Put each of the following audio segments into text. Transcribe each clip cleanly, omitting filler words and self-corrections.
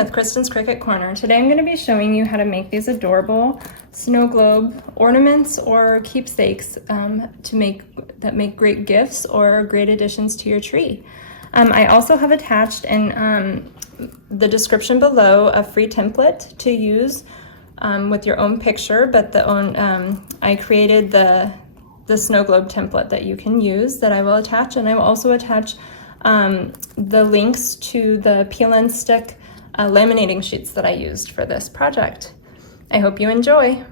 with Kristen's Cricut Corner. Today I'm going to be showing you how to make these adorable snow globe ornaments or keepsakes that make great gifts or great additions to your tree. I also have attached in the description below a free template to use with your own picture, but I created the snow globe template that you can use that I will attach, and I will also attach the links to the peel and stick laminating sheets that I used for this project. I hope you enjoy.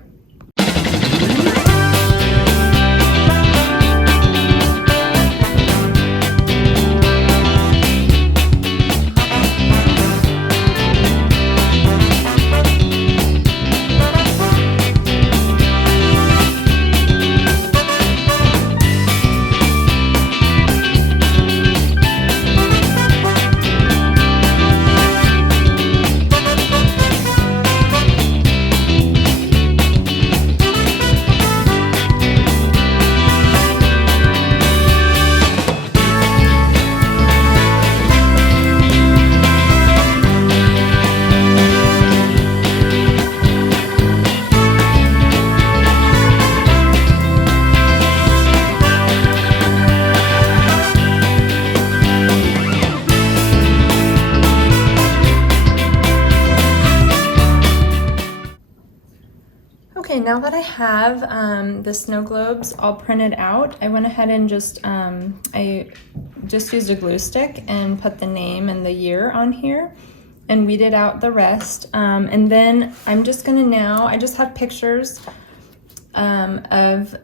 Okay, now that I have the snow globes all printed out, I went ahead and I just used a glue stick and put the name and the year on here and weeded out the rest. And then I'm just gonna I just have pictures of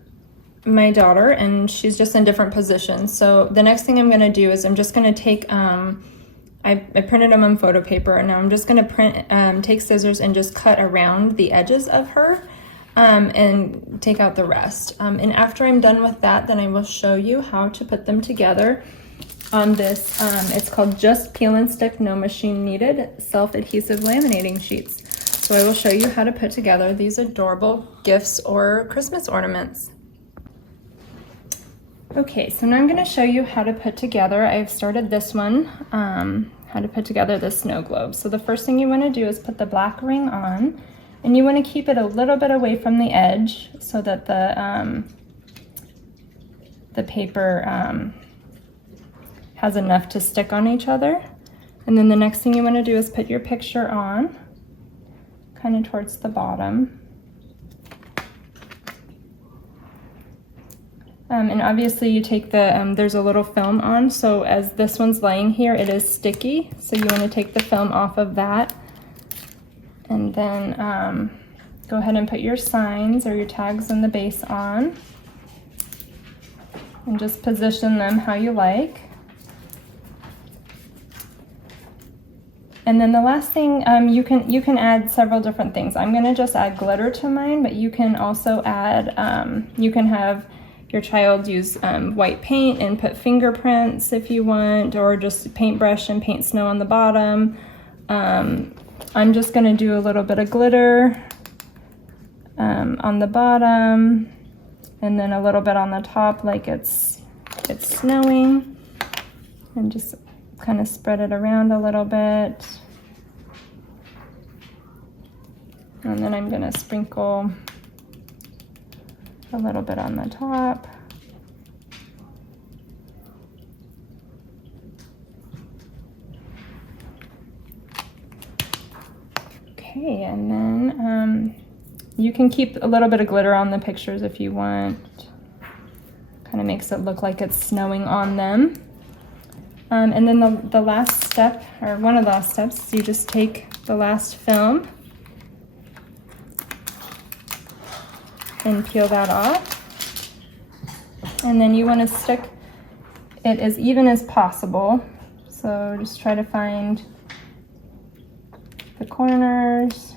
my daughter, and she's just in different positions. So the next thing I'm gonna do is I'm just gonna take, I printed them on photo paper, and now I'm just gonna take scissors and just cut around the edges of her. And take out the rest. And after I'm done with that, then I will show you how to put them together on this, it's called Just Peel and Stick No Machine Needed Self-Adhesive Laminating Sheets. So I will show you how to put together these adorable gifts or Christmas ornaments. Okay, so now I'm going to show you how to put together, I've started this one, how to put together the snow globe. So the first thing you want to do is put the black ring on. And you want to keep it a little bit away from the edge so that the paper has enough to stick on each other. And then the next thing you want to do is put your picture on, kind of towards the bottom. And obviously you take there's a little film on, so as this one's laying here, it is sticky. So you want to take the film off of that. And then go ahead and put your signs or your tags in the base on and just position them how you like. And then the last thing, you can add several different things. I'm going to just add glitter to mine, but you can also add, you can have your child use white paint and put fingerprints if you want, or just paintbrush and paint snow on the bottom. I'm just going to do a little bit of glitter on the bottom, and then a little bit on the top like it's snowing, and just kind of spread it around a little bit. And then I'm going to sprinkle a little bit on the top. Okay, and then you can keep a little bit of glitter on the pictures if you want. Kind of makes it look like it's snowing on them. And then the last step, or one of the last steps, is you just take the last film and peel that off. And then you want to stick it as even as possible. So just try to find the corners.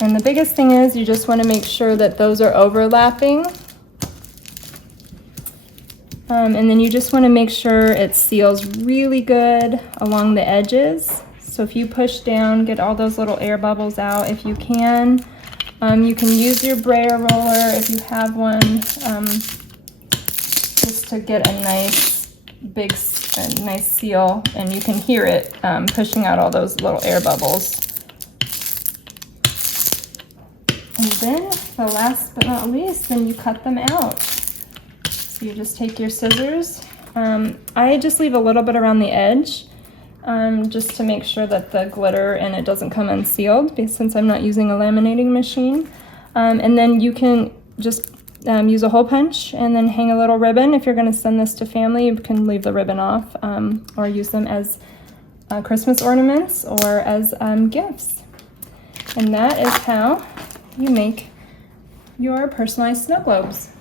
And the biggest thing is you just want to make sure that those are overlapping. And then you just want to make sure it seals really good along the edges. So if you push down, get all those little air bubbles out if you can. You can use your brayer roller if you have one, just to get a nice big a nice seal, and you can hear it pushing out all those little air bubbles. And then the last but not least, then you cut them out. So you just take your scissors. I just leave a little bit around the edge just to make sure that the glitter in it doesn't come unsealed, since I'm not using a laminating machine. And then you can just use a hole punch and then hang a little ribbon. If you're going to send this to family, you can leave the ribbon off or use them as Christmas ornaments or as gifts. And that is how you make your personalized snow globes.